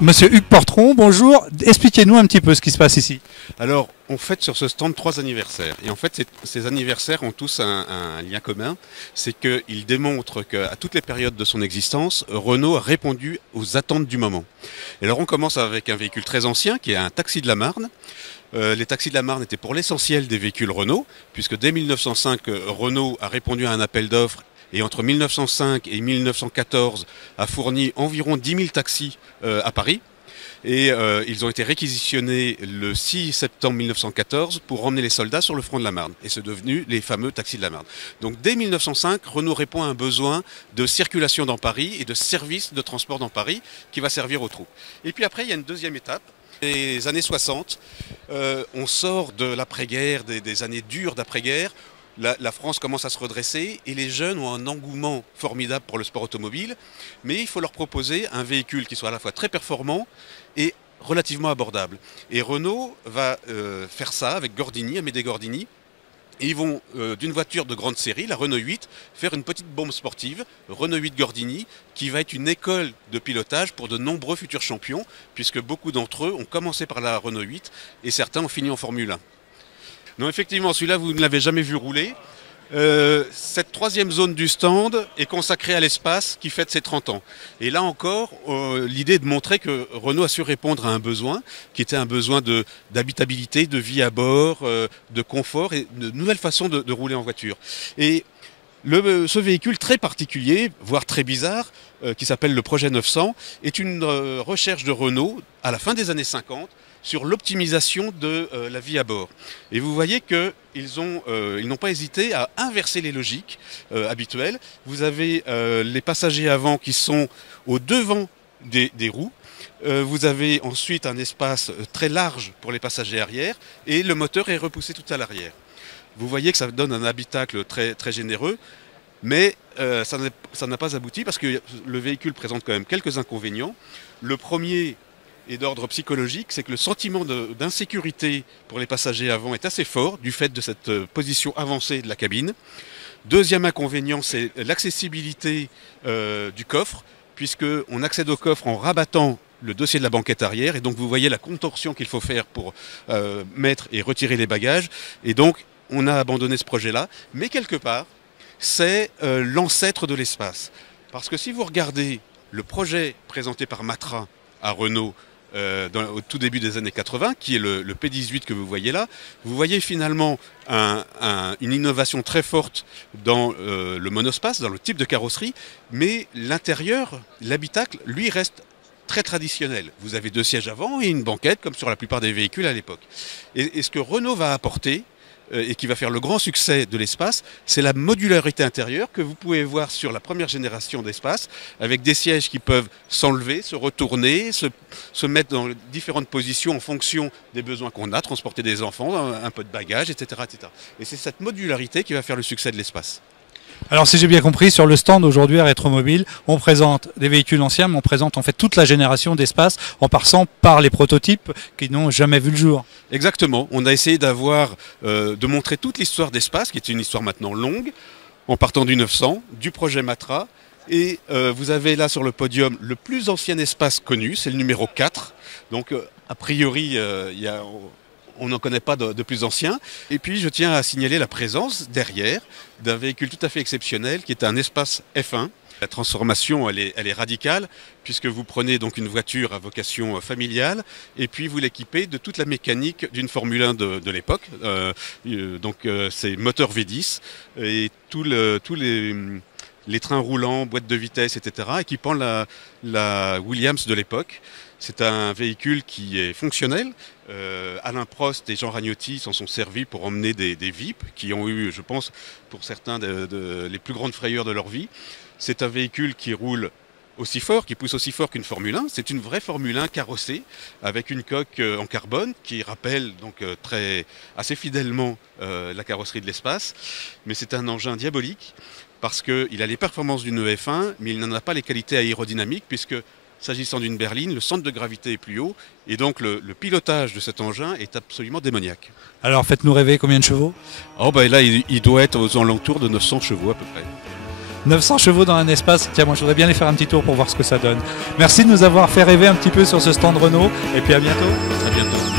Monsieur Hugues Portron, bonjour. Expliquez-nous un petit peu ce qui se passe ici. Alors, on fête sur ce stand 3 anniversaires. Et en fait, ces anniversaires ont tous un lien commun. C'est qu'ils démontrent qu'à toutes les périodes de son existence, Renault a répondu aux attentes du moment. Et alors, on commence avec un véhicule très ancien, qui est un taxi de la Marne. Les taxis de la Marne étaient pour l'essentiel des véhicules Renault, puisque dès 1905, Renault a répondu à un appel d'offres et entre 1905 et 1914 a fourni environ 10 000 taxis à Paris. Et ils ont été réquisitionnés le 6 septembre 1914 pour emmener les soldats sur le front de la Marne. Et c'est devenu les fameux taxis de la Marne. Donc dès 1905, Renault répond à un besoin de circulation dans Paris et de service de transport dans Paris qui va servir aux troupes. Et puis après, il y a une deuxième étape. Les années 60, on sort de l'après-guerre, des années dures d'après-guerre. La France commence à se redresser et les jeunes ont un engouement formidable pour le sport automobile, mais il faut leur proposer un véhicule qui soit à la fois très performant et relativement abordable. Et Renault va faire ça avec Gordini, Amédée Gordini, et ils vont d'une voiture de grande série, la Renault 8, faire une petite bombe sportive, Renault 8 Gordini, qui va être une école de pilotage pour de nombreux futurs champions, puisque beaucoup d'entre eux ont commencé par la Renault 8 et certains ont fini en Formule 1. Non, effectivement, celui-là, vous ne l'avez jamais vu rouler. Cette troisième zone du stand est consacrée à l'espace qui fête ses 30 ans. Et là encore, l'idée est de montrer que Renault a su répondre à un besoin, qui était un besoin d'habitabilité, de vie à bord, de confort et de nouvelles façons de rouler en voiture. Et ce véhicule très particulier, voire très bizarre, qui s'appelle le Projet 900, est une recherche de Renault à la fin des années 50 sur l'optimisation de la vie à bord. Et vous voyez qu'ils n'ont pas hésité à inverser les logiques habituelles. Vous avez les passagers avant qui sont au devant des roues. Vous avez ensuite un espace très large pour les passagers arrière et le moteur est repoussé tout à l'arrière. Vous voyez que ça donne un habitacle très, très généreux, mais ça n'a pas abouti parce que le véhicule présente quand même quelques inconvénients. Le premier et d'ordre psychologique, c'est que le sentiment d'insécurité pour les passagers avant est assez fort du fait de cette position avancée de la cabine. Deuxième inconvénient, c'est l'accessibilité du coffre, puisqu'on accède au coffre en rabattant le dossier de la banquette arrière, et donc vous voyez la contorsion qu'il faut faire pour mettre et retirer les bagages, et donc on a abandonné ce projet-là, mais quelque part, c'est l'ancêtre de l'espace. Parce que si vous regardez le projet présenté par Matra à Renault, au tout début des années 80, qui est le P18 que vous voyez là, vous voyez finalement une innovation très forte dans le monospace, dans le type de carrosserie, mais l'intérieur, l'habitacle, lui reste très traditionnel. Vous avez 2 sièges avant et une banquette, comme sur la plupart des véhicules à l'époque. Et ce que Renault va apporter, et qui va faire le grand succès de l'espace, c'est la modularité intérieure que vous pouvez voir sur la première génération d'espace, avec des sièges qui peuvent s'enlever, se retourner, se mettre dans différentes positions en fonction des besoins qu'on a, transporter des enfants, un peu de bagages, etc., etc. Et c'est cette modularité qui va faire le succès de l'espace. Alors si j'ai bien compris, sur le stand aujourd'hui à Rétromobile, on présente des véhicules anciens, mais on présente en fait toute la génération d'espace en passant par les prototypes qui n'ont jamais vu le jour. Exactement, on a essayé de montrer toute l'histoire d'espace, qui est une histoire maintenant longue, en partant du 900, du projet Matra. Et vous avez là sur le podium le plus ancien espace connu, c'est le numéro 4. Donc a priori, on n'en connaît pas de plus ancien. Et puis je tiens à signaler la présence derrière d'un véhicule tout à fait exceptionnel qui est un espace F1. La transformation, elle est radicale puisque vous prenez donc une voiture à vocation familiale et puis vous l'équipez de toute la mécanique d'une Formule 1 de l'époque. C'est moteur V10 et tous les trains roulants, boîtes de vitesse, etc., équipant la Williams de l'époque. C'est un véhicule qui est fonctionnel. Alain Prost et Jean Ragnotti s'en sont servis pour emmener des VIP qui ont eu, je pense, pour certains, les plus grandes frayeurs de leur vie. C'est un véhicule qui roule aussi fort, qui pousse aussi fort qu'une Formule 1. C'est une vraie Formule 1 carrossée avec une coque en carbone qui rappelle donc assez fidèlement la carrosserie de l'espace. Mais c'est un engin diabolique parce qu'il a les performances d'une F1, mais il n'en a pas les qualités aérodynamiques puisque s'agissant d'une berline, le centre de gravité est plus haut et donc le pilotage de cet engin est absolument démoniaque. Alors faites-nous rêver, combien de chevaux? Là, il doit être aux alentours de 900 chevaux à peu près. 900 chevaux dans un espace, tiens, moi je voudrais bien aller faire un petit tour pour voir ce que ça donne. Merci de nous avoir fait rêver un petit peu sur ce stand Renault, et puis à bientôt. À bientôt.